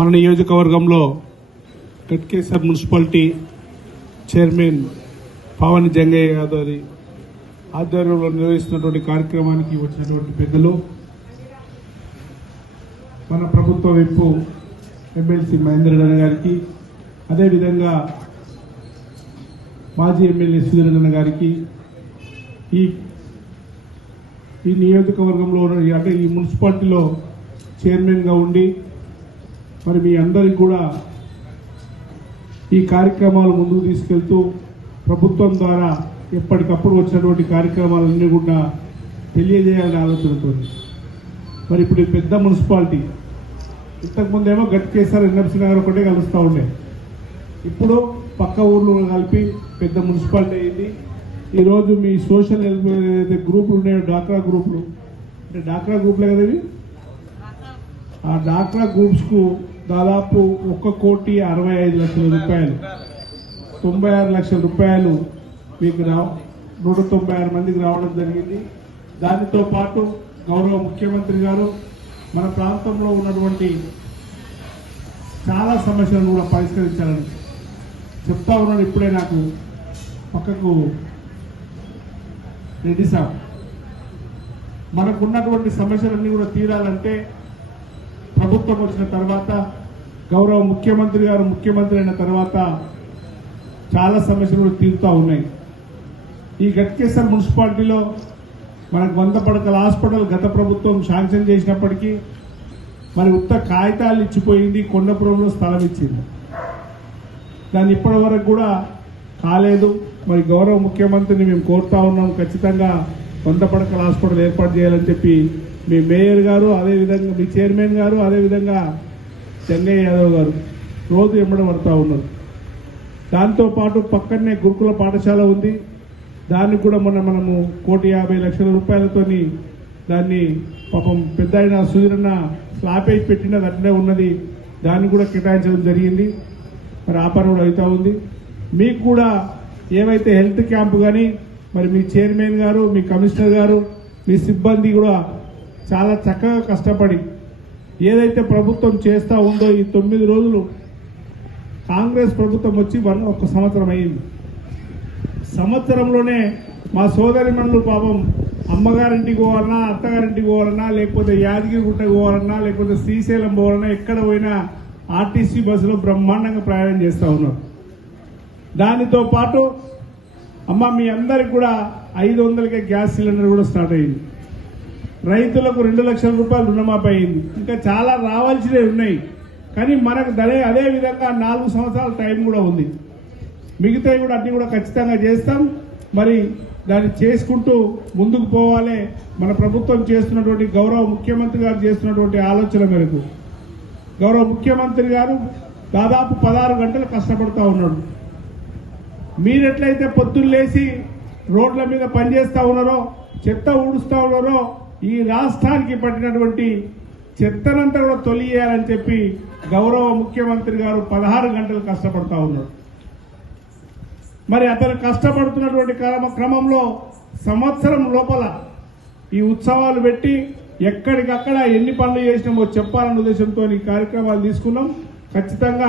మన నియోజకవర్గంలో Ghatkesar municipality chairman Pavan Jangaiah గారి ఆధ్వర్యంలో నిర్వహిస్తున్నటువంటి కార్యక్రమానికి వచ్చినటువంటి పెద్దలు మన ప్రభుత్వ వైపు ఎమ్మెల్సీ మహేంద్రగణ గారికి అదేవిధంగా మాజీ ఎమ్మెల్యే సుధీరగణ గారికి ఈ ఈ నియోజకవర్గంలో ఉన్న- అంటే ఈ మున్సిపాలిటీలో చైర్మన్గా ఉండి మరి మీ అందరికి కూడా ఈ కార్యక్రమాలు ముందుకు తీసుకెళ్తూ ప్రభుత్వం ద్వారా ఎప్పటికప్పుడు వచ్చినటువంటి కార్యక్రమాలన్నీ కూడా తెలియజేయాలని ఆలోచనతో. మరి ఇప్పుడు పెద్ద మున్సిపాలిటీ ఇంతకుముందేమో గట్కేసారి ఎన్ఎంసీ నగర్ ఒకటే కలుస్తూ ఉండే. ఇప్పుడు పక్క ఊర్లో కలిపి పెద్ద మున్సిపాలిటీ అయింది. ఈరోజు మీ సోషల్ హెల్ప్ ఏదైతే గ్రూపులు ఉన్నాయో డాక్రా గ్రూపులు అంటే డాక్రా గ్రూపులే కదా ఇవి ఆ డాక్రా గ్రూప్స్కు దాదాపు ఒక్క కోటి అరవై ఐదు లక్షల రూపాయలు. తొంభై ఆరు లక్షల రూపాయలు మీకు రావ నూట తొంభై ఆరు మందికి రావడం జరిగింది. దానితో పాటు గౌరవ ముఖ్యమంత్రి గారు మన ప్రాంతంలో ఉన్నటువంటి చాలా సమస్యలను కూడా పరిష్కరించాలని చెప్తా ఉన్నాను ఇప్పుడే నాకు పక్కకు రెడ్డి సాబ్. మనకున్నటువంటి సమస్యలన్నీ కూడా తీరాలంటే ప్రభుత్వం వచ్చిన తర్వాత గౌరవ ముఖ్యమంత్రి గారు ముఖ్యమంత్రి అయిన తర్వాత చాలా సమస్యలు తీరుతూ ఉన్నాయి. ఈ గట్కేసర్ మున్సిపాలిటీలో మనకు వంద పడకల హాస్పిటల్ గత ప్రభుత్వం శాంక్షన్ చేసినప్పటికీ మరి ఉత్త కాగితాలు ఇచ్చిపోయింది కొండపురంలో స్థలం ఇచ్చింది. దాన్ని ఇప్పటి వరకు కూడా కాలేదు. మరి గౌరవ ముఖ్యమంత్రిని మేము కోరుతా ఉన్నాం. ఖచ్చితంగా వంద పడకల హాస్పిటల్ ఏర్పాటు చేయాలని చెప్పి మీ మేయర్ గారు అదేవిధంగా మీ చైర్మన్ గారు అదేవిధంగా చెన్నయ్య యాదవ్ గారు రోజు ఎమ్మడ పడతా ఉన్నారు. దాంతో పాటు పక్కనే గురుకుల పాఠశాల ఉంది. దాన్ని కూడా మొన్న మనము కోటి యాభై లక్షల రూపాయలతోని దాన్ని పాపం పెద్ద ఆయన సుధీరన్న స్లాపేజ్ పెట్టినది అట్లే ఉన్నది. దాన్ని కూడా కేటాయించడం జరిగింది. మరి ఆ పని కూడా అవుతూ ఉంది. మీకు కూడా ఏవైతే హెల్త్ క్యాంప్ కానీ మరి మీ చైర్మన్ గారు మీ కమిషనర్ గారు మీ సిబ్బంది కూడా చాలా చక్కగా కష్టపడి ఏదైతే ప్రభుత్వం చేస్తూ ఉందో ఈ తొమ్మిది రోజులు కాంగ్రెస్ ప్రభుత్వం వచ్చి వన్ ఒక సంవత్సరం అయింది సంవత్సరంలోనే మా సోదరి మనులు పాపం అమ్మగారింటికి పోవాలన్నా అత్తగారింటికి పోవాలన్నా లేకపోతే యాదగిరిగుట్టకు పోవాలన్నా లేకపోతే శ్రీశైలం పోవాలన్నా ఎక్కడ పోయినా ఆర్టీసీ బస్సులో బ్రహ్మాండంగా ప్రయాణం చేస్తూ ఉన్నారు. దానితో పాటు అమ్మ మీ అందరికి కూడా ఐదు వందలకే గ్యాస్ సిలిండర్ కూడా స్టార్ట్ అయింది. రైతులకు రెండు లక్షల రూపాయలు రుణమాఫీ అయింది ఇంకా చాలా రావాల్సినవి ఉన్నాయి. కానీ మనకు దనే అదే విధంగా నాలుగు సంవత్సరాల టైం కూడా ఉంది. మిగతావి కూడా అన్ని కూడా ఖచ్చితంగా చేస్తాం. మరి దాన్ని చేసుకుంటూ ముందుకు పోవాలి మన ప్రభుత్వం చేస్తున్నటువంటి గౌరవ ముఖ్యమంత్రి గారు చేస్తున్నటువంటి ఆలోచన మేరకు. గౌరవ ముఖ్యమంత్రి గారు దాదాపు పదహారు గంటలు కష్టపడుతూ ఉన్నాడు. మీరెట్లయితే పొద్దున్న లేచి రోడ్ల మీద పనిచేస్తూ ఉన్నారో చెత్త ఊడుస్తూ ఉన్నారో ఈ రాష్ట్రానికి పట్టినటువంటి చెత్తనంతా కూడా తొలియాలని చెప్పి గౌరవ ముఖ్యమంత్రి గారు పదహారు గంటలు కష్టపడతా ఉన్నాడు మరి అతను కష్టపడుతున్నటువంటి క్రమ- క్రమంలో సంవత్సరం లోపల ఈ ఉత్సవాలు పెట్టి ఎక్కడికక్కడ ఎన్ని పనులు చేసినామో చెప్పాలన్న ఉద్దేశంతో ఈ కార్యక్రమాలు తీసుకున్నాం. ఖచ్చితంగా